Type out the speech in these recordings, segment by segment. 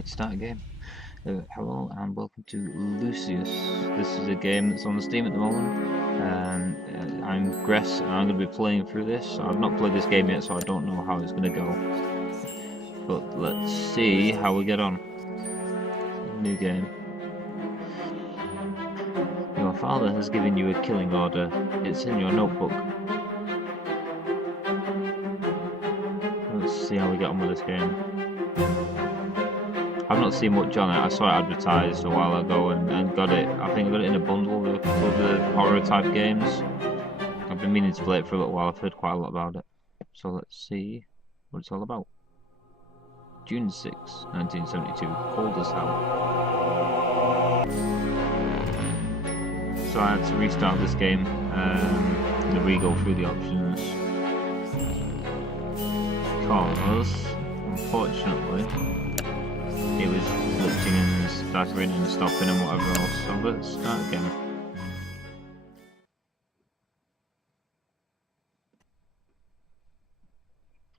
way to start a game. Hello and welcome to Lucius. This is a game that's on Steam at the moment. I'm Gress and I'm going to be playing through this. I've not played this game yet, so I don't know how it's going to go. But let's see how we get on. New game. Your father has given you a killing order. It's in your notebook. Let's see how we get on with this game. I've not seen much on it. I saw it advertised a while ago and got it. I think I got it in a bundle with other horror type games. I've been meaning to play it for a little while. I've heard quite a lot about it. So let's see what it's all about. June 6, 1972. Cold as hell. So I had to restart this game and re-go through the options. Because, unfortunately, it was glitching and staggering and stopping and whatever else, so let's start again.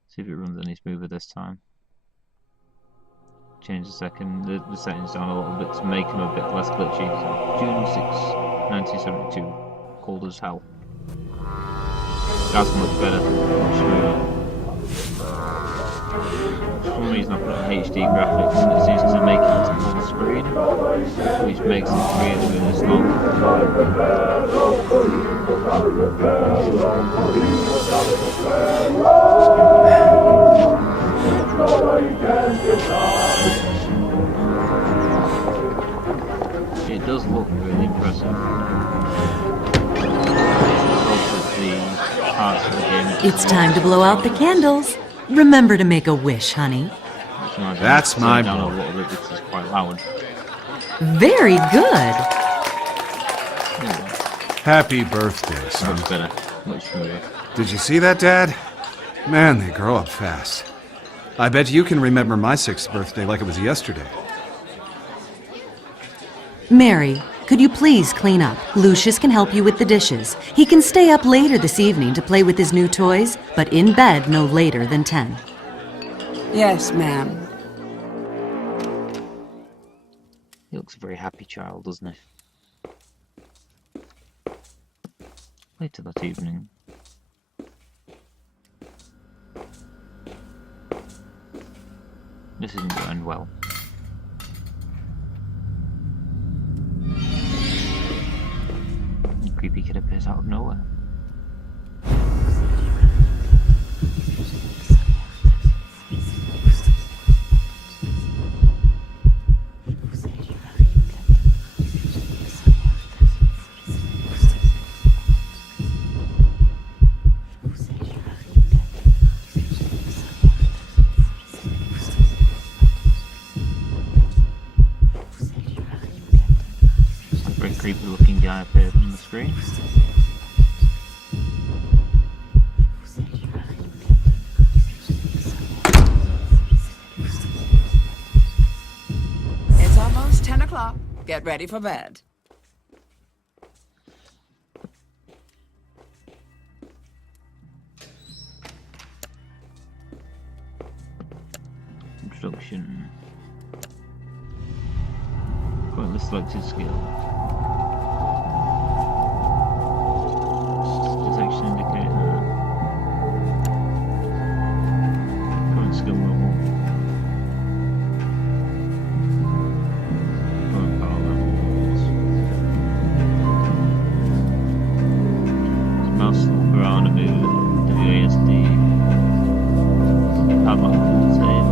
See if it runs any smoother this time. Change the settings down a little bit to make them a bit less glitchy. So June 6, 1972, cold as hell. That's much better, much smoother. For some reason I put on HD graphics and it seems to make it to full screen, which makes it really, really slow. It does look really impressive. It's time to blow out the candles. Remember to make a wish, honey. That's my down a little bit because it's quite loud. Very good. Happy birthday, son. Much better. Much smoother. Did you see that, Dad? Man, they grow up fast. I bet you can remember my 6th birthday like it was yesterday. Mary, could you please clean up? Lucius can help you with the dishes. He can stay up later this evening to play with his new toys, but in bed no later than 10. Yes, ma'am. He looks a very happy child, doesn't he? Later that evening. This isn't going well. A creepy kid appears out of nowhere. Creepy looking guy appeared on the screen. It's almost 10 o'clock. Get ready for bed. Introduction. Currently selected skill. Detection indicator. Current skill level. Current power levels. Mouse around and move. WASD. Padlock full save.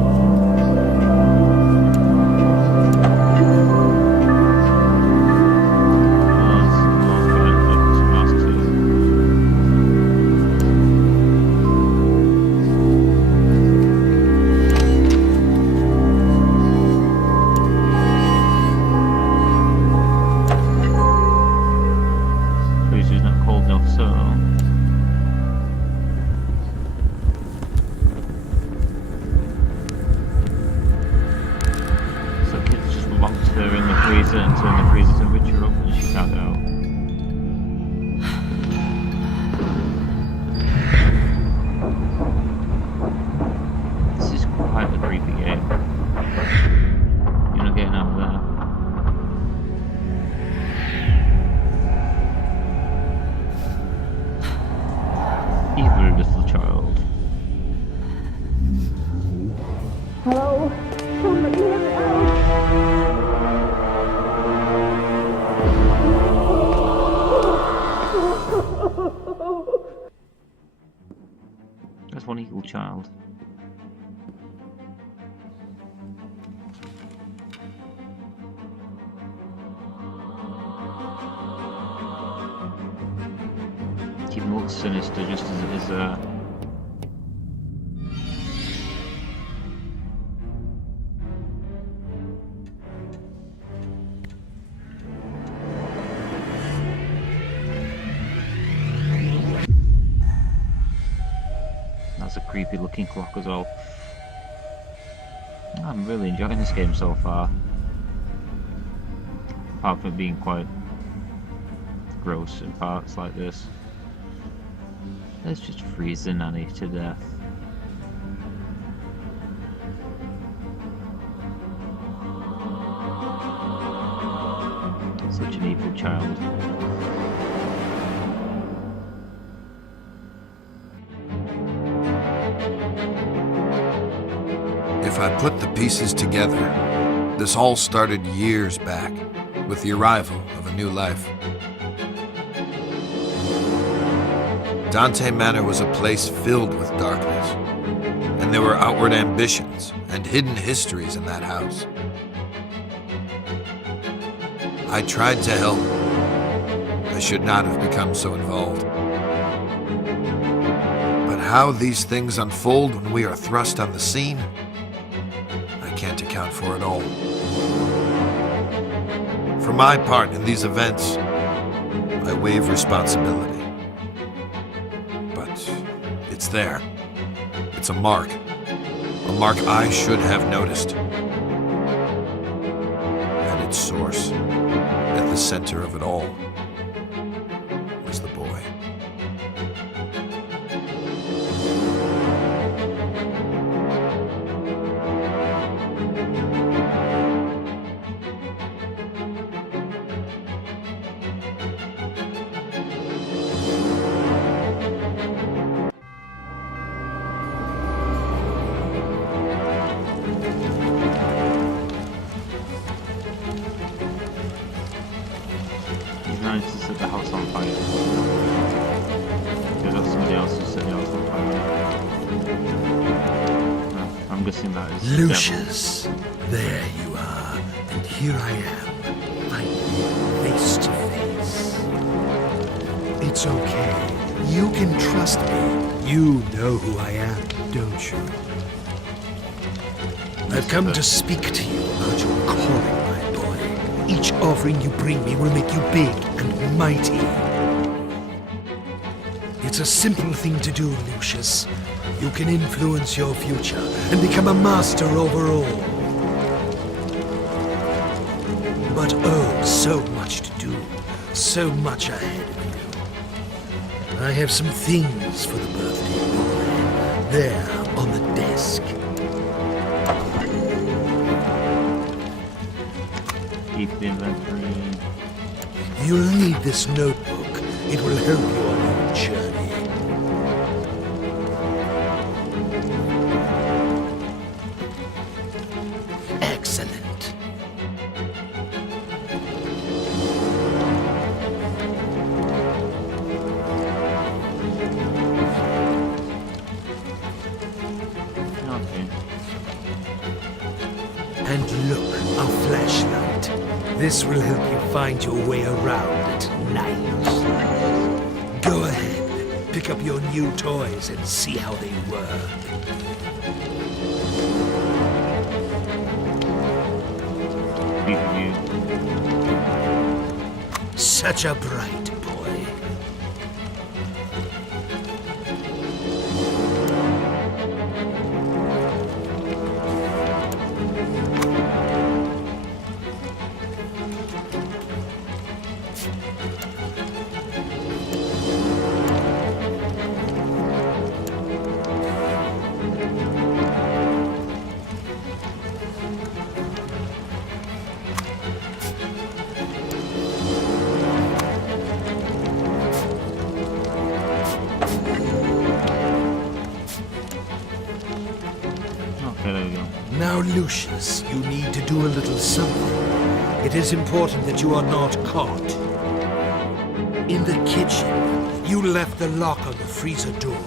That's one evil child. It even looks sinister just as it is there. That's a creepy looking clock as well. I'm really enjoying this game so far. Apart from it being quite gross in parts like this. Let's just freeze the nanny to death. Such an evil child. If I put the pieces together, this all started years back, with the arrival of a new life. Dante Manor was a place filled with darkness, and there were outward ambitions and hidden histories in that house. I tried to help. I should not have become so involved. But how these things unfold when we are thrust on the scene, I can't account for it all. For my part in these events, I waive responsibility. But it's there. It's a mark I should have noticed. At its source, at the center of it all, was the boy. He's managed to set the house on fire. There's also somebody else who set the house on fire. I'm guessing that is Lucius, there you are, and here I am, finally face to face. It's okay. You can trust me. You know who I am, don't you? I've come to speak to you about your calling, my boy. Each offering you bring me will make you big and mighty. It's a simple thing to do, Lucius. You can influence your future and become a master over all. But oh, so much to do, so much ahead of you. I have some things for the birthday boy, there on the desk. keep the inventory. You'll need this notebook. It will help you on your journey. Excellent. Okay. And look, a flashlight. This will help you find your way around at night. Go ahead, pick up your new toys and see how they work. Speak of you. Such a bright boy. Okay, there we go. Now, Lucius, you need to do a little something. It is important that you are not caught. In the kitchen. You left the lock on the freezer door.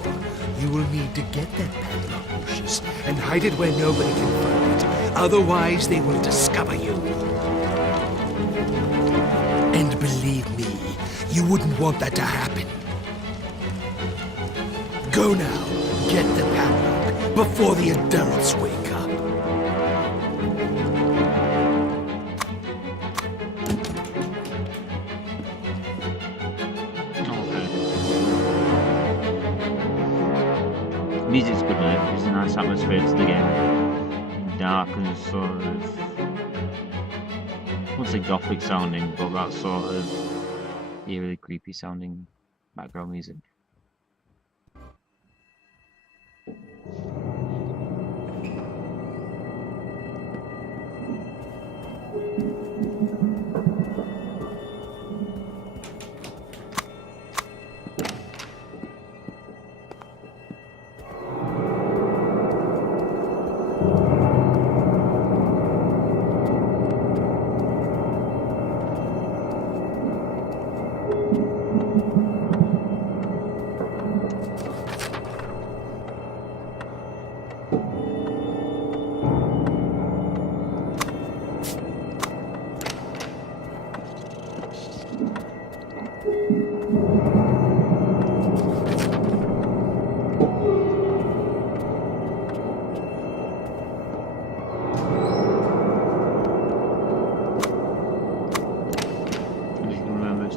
You will need to get that padlock, Lucius, and hide it where nobody can find it. Otherwise, they will discover you. And believe me, you wouldn't want that to happen. Go now. Get the padlock before the adults wake up. Music's good in it. There's a nice atmosphere to the game. Dark and sort of, I won't say gothic sounding, but that sort of eerily creepy sounding background music.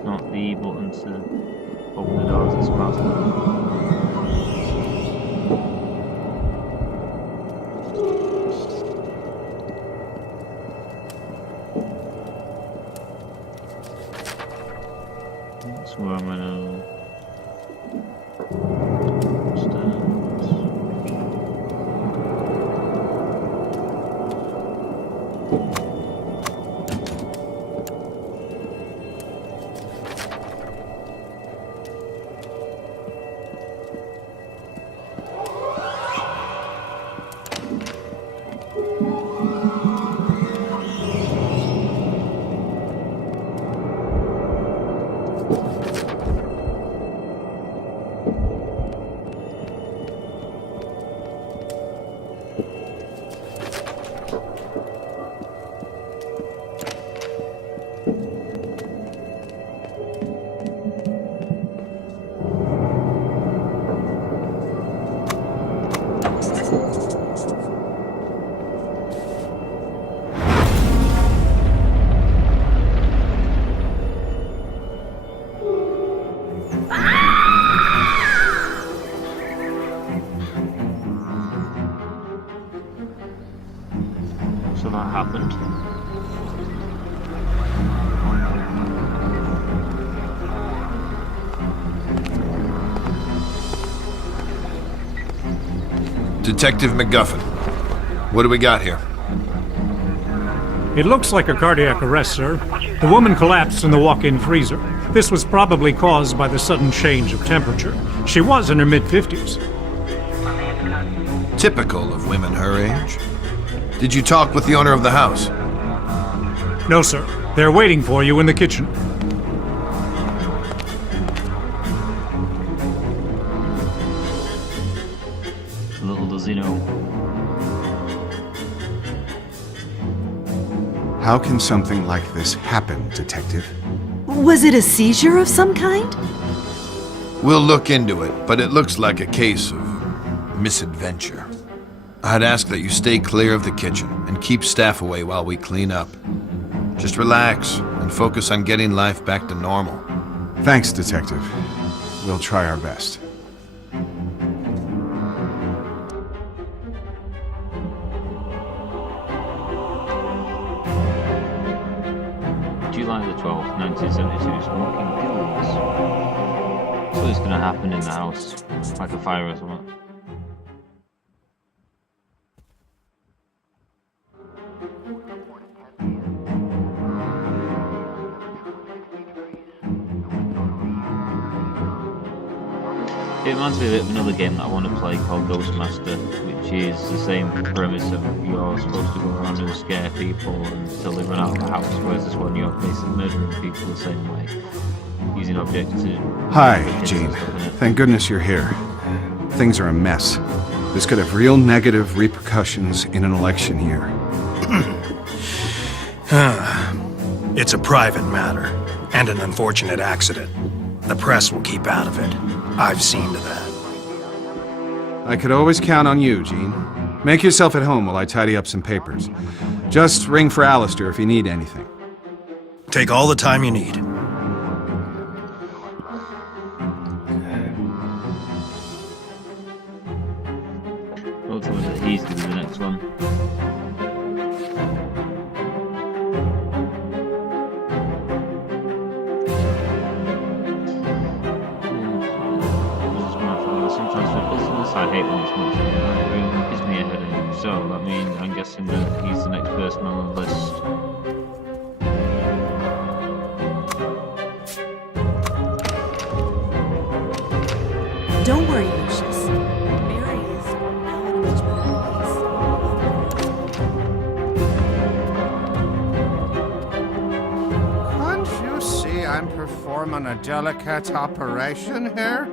Not the button to open the doors, it's past that's where I'm gonna so that happened. Detective McGuffin, what do we got here? It looks like a cardiac arrest, sir. The woman collapsed in the walk-in freezer. This was probably caused by the sudden change of temperature. She was in her mid-50s. Typical of women her age. Did you talk with the owner of the house? No, sir. They're waiting for you in the kitchen. Little does he know. How can something like this happen, Detective? Was it a seizure of some kind? We'll look into it, but it looks like a case of misadventure. I'd ask that you stay clear of the kitchen and keep staff away while we clean up. Just relax and focus on getting life back to normal. Thanks, Detective. We'll try our best. July the 12th, 1972, smoking pills. So it's gonna happen in the house, like a fire or something. It reminds me a bit of another game that I want to play called Ghostmaster, which is the same premise of you're supposed to go around and scare people until they run out of the house, whereas this one you're basically murdering people the same way, using objects to... Hi, Gene. Thank goodness you're here. Things are a mess. This could have real negative repercussions in an election year. It's a private matter, and an unfortunate accident. The press will keep out of it. I've seen to that. I could always count on you, Gene. Make yourself at home while I tidy up some papers. Just ring for Alistair if you need anything. Take all the time you need. Well, tell me that he's going to be the next one. I hate when it's not it gives me a headache. So that means I'm guessing that he's the next person on the list. Don't worry, Lucius. Mary is now in a much better place. Can't you see I'm performing a delicate operation here?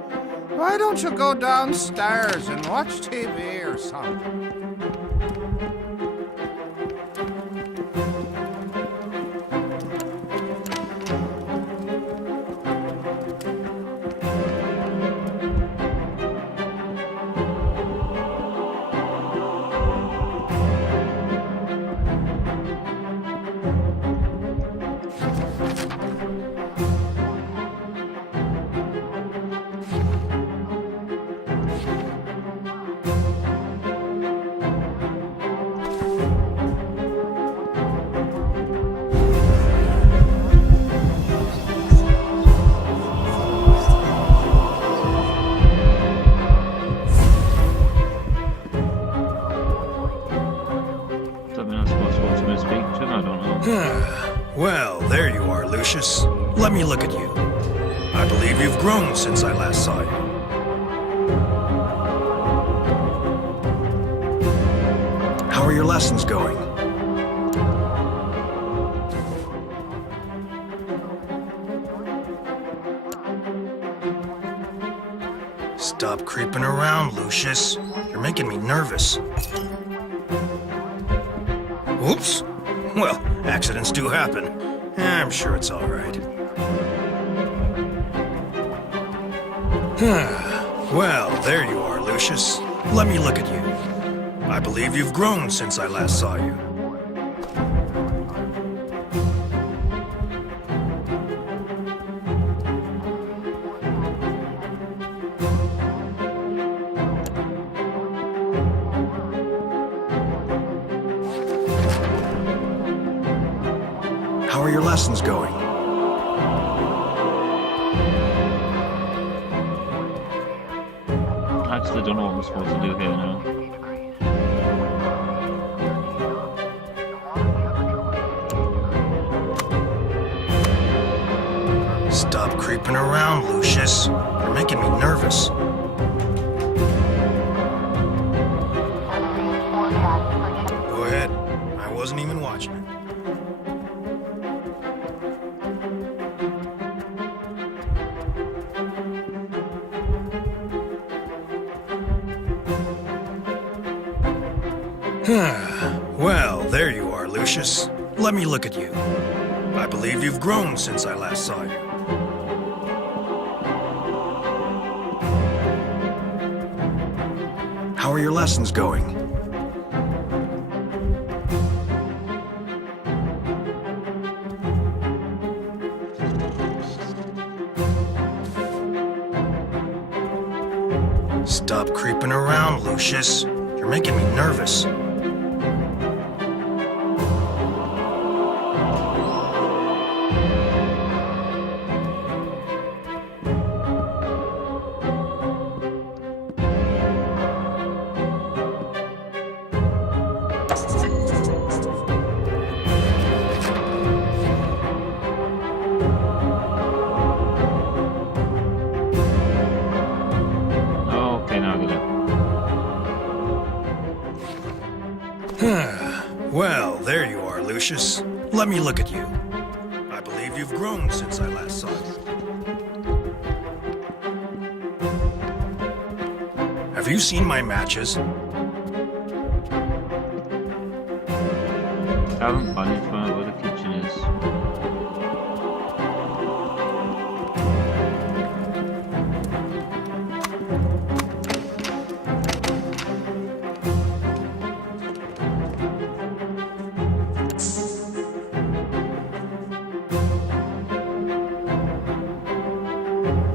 Why don't you go downstairs and watch TV or something? Well, there you are, Lucius. Let me look at you. I believe you've grown since I last saw you. How are your lessons going? Stop creeping around, Lucius. You're making me nervous. Oops. Well, accidents do happen. I'm sure it's all right. Well, there you are, Lucius. Let me look at you. I believe you've grown since I last saw you. How are your lessons going? I actually don't know what I'm supposed to do here now. Stop creeping around, Lucius. You're making me nervous. Go ahead. I wasn't even watching it. Well, there you are, Lucius. Let me look at you. I believe you've grown since I last saw you. How are your lessons going? Stop creeping around, Lucius. You're making me nervous. Lucius. Let me look at you. I believe you've grown since I last saw you. Have you seen my matches? I haven't managed to find out where the kitchen is.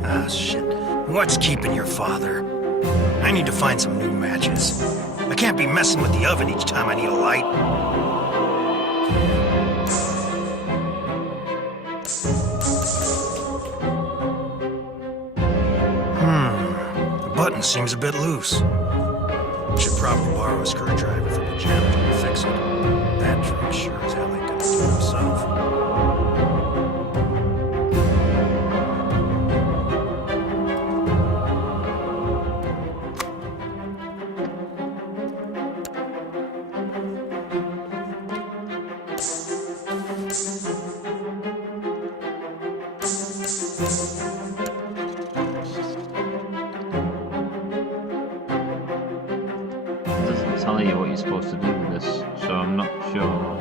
Ah, shit. What's keeping your father? I need to find some new matches. I can't be messing with the oven each time I need a light. The button seems a bit loose. Should probably borrow a screwdriver from the janitor to fix it. That trick sure as hell ain't gonna do it himself. It doesn't tell you what you're supposed to do with this, so I'm not sure.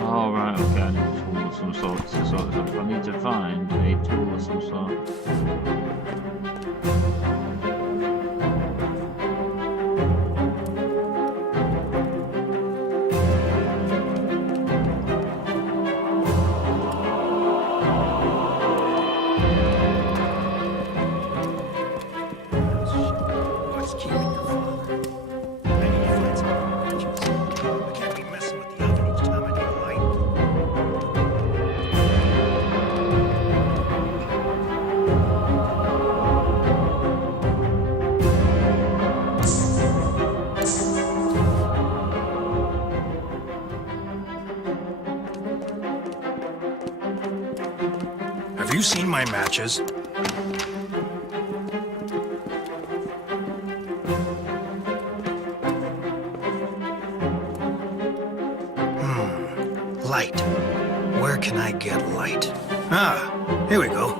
Oh right, okay, I need a tool of some sort to sort this up. I need to find a tool of some sort. What's keeping your father? I need to find some more matches. I can't be messing with the oven each time I need a light. Have you seen my matches? Light. Where can I get light? Ah, here we go.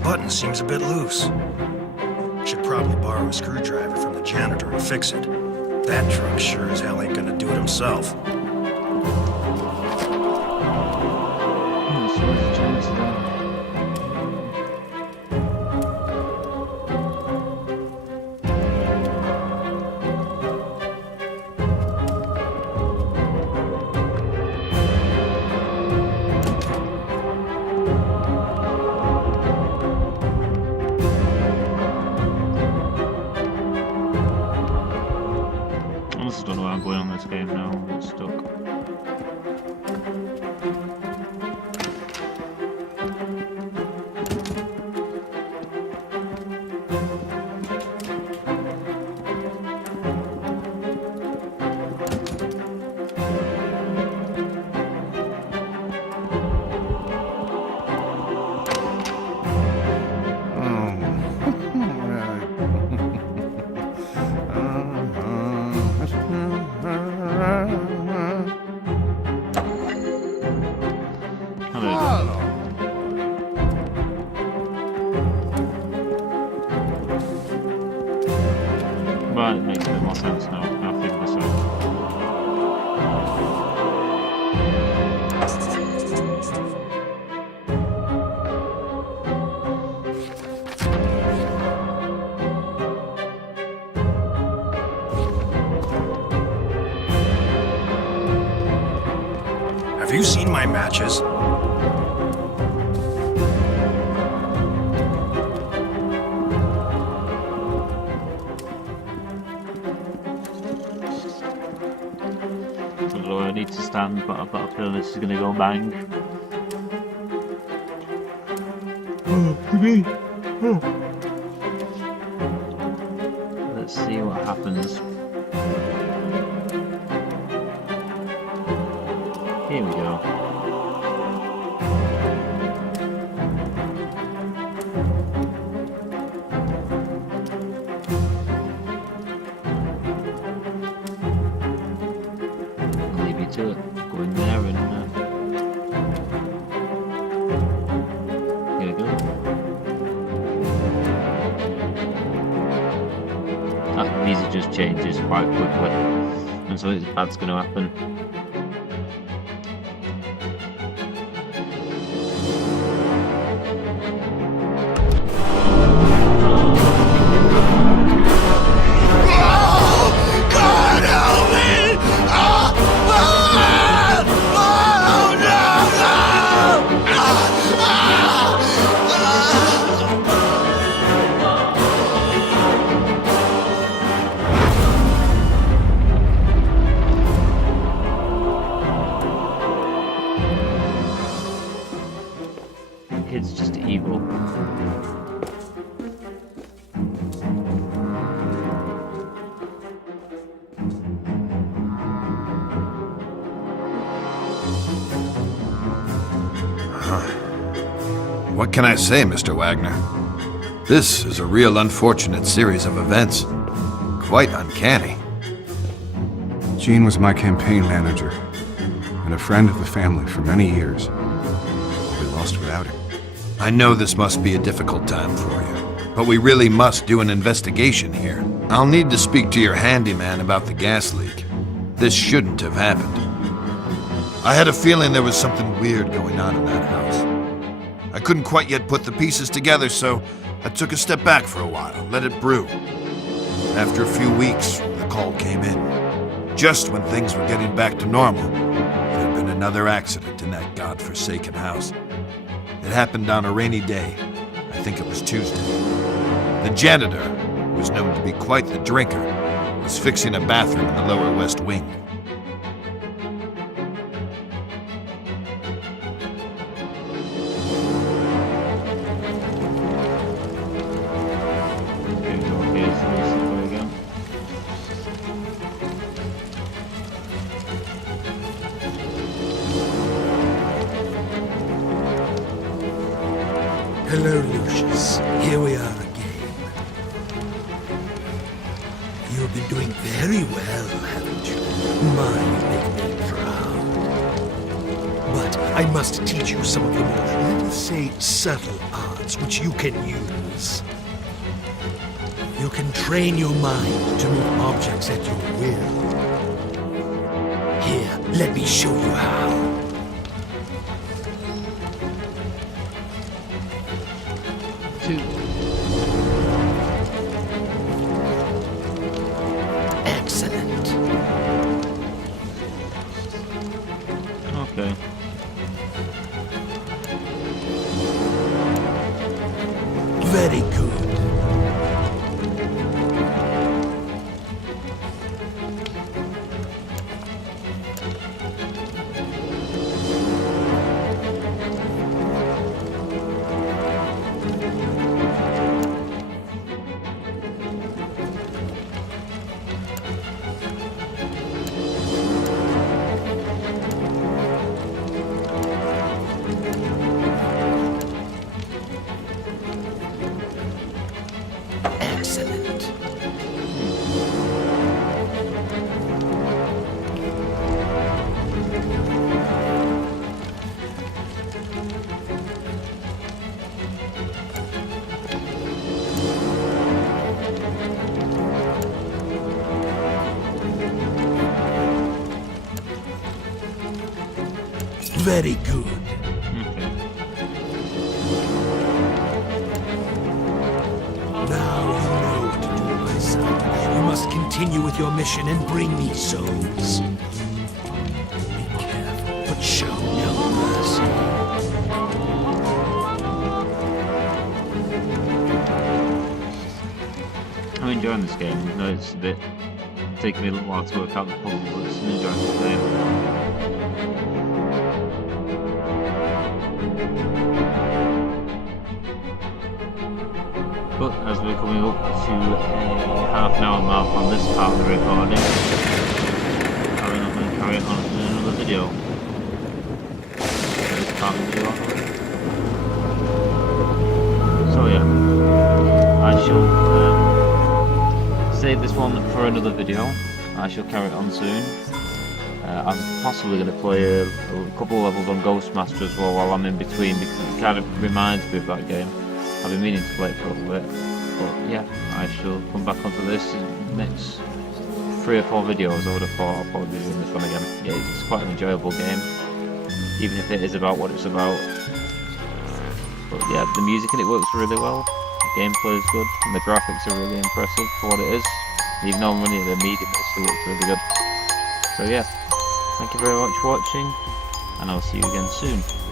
The button seems a bit loose. Should probably borrow a screwdriver from the janitor to fix it. That drunk sure as hell ain't gonna do it himself. So what's the chance of that? I honestly don't know where I'm going on this game now. I'm stuck. Right, it makes a bit more sense now. I'll figure this out. Have you seen my matches? Although I need to stand, but I've got a feeling this is going to go bang. need to go in there and here we go. That music just changes quite quickly, and something bad's going to happen. It's just evil. What can I say, Mr. Wagner? This is a real unfortunate series of events. Quite uncanny. Gene was my campaign manager and a friend of the family for many years. We lost without him. I know this must be a difficult time for you, but we really must do an investigation here. I'll need to speak to your handyman about the gas leak. This shouldn't have happened. I had a feeling there was something weird going on in that house. I couldn't quite yet put the pieces together, so I took a step back for a while, let it brew. After a few weeks, the call came in. Just when things were getting back to normal, there had been another accident in that godforsaken house. It happened on a rainy day. I think it was Tuesday. The janitor, who was known to be quite the drinker, was fixing a bathroom in the lower west wing. Hello, Lucius. Here we are again. You've been doing very well, haven't you? Make me proud. But I must teach you some of the more, let us say, subtle arts which you can use. You can train your mind to move objects at your will. Here, let me show you how. Excellent. Okay. Very good. Excellent. Very good. Now you know what to do, my son. You must continue with your mission and bring me souls. Be careful, but show no mercy. I'm enjoying this game. I know it's a bit taking me a little while to work out the puzzle, but it's an enjoyable game. But as we're coming up to a half-an-hour mark on this part of the recording, I'm not going to carry it on in another video. This part of the video. So yeah, I shall save this one for another video. I shall carry it on soon. I'm possibly going to play a couple of levels on Ghostmaster as well while I'm in between, because it kind of reminds me of that game. I've been meaning to play it for a little bit, but yeah, I shall come back onto this in the next 3 or 4 videos. I would have thought I'll probably be doing this one again. Yeah, it's quite an enjoyable game, even if it is about what it's about. But yeah, the music in it works really well, the gameplay is good, and the graphics are really impressive for what it is. Even though I'm running at a medium, it still looks really good. So yeah, thank you very much for watching, and I'll see you again soon.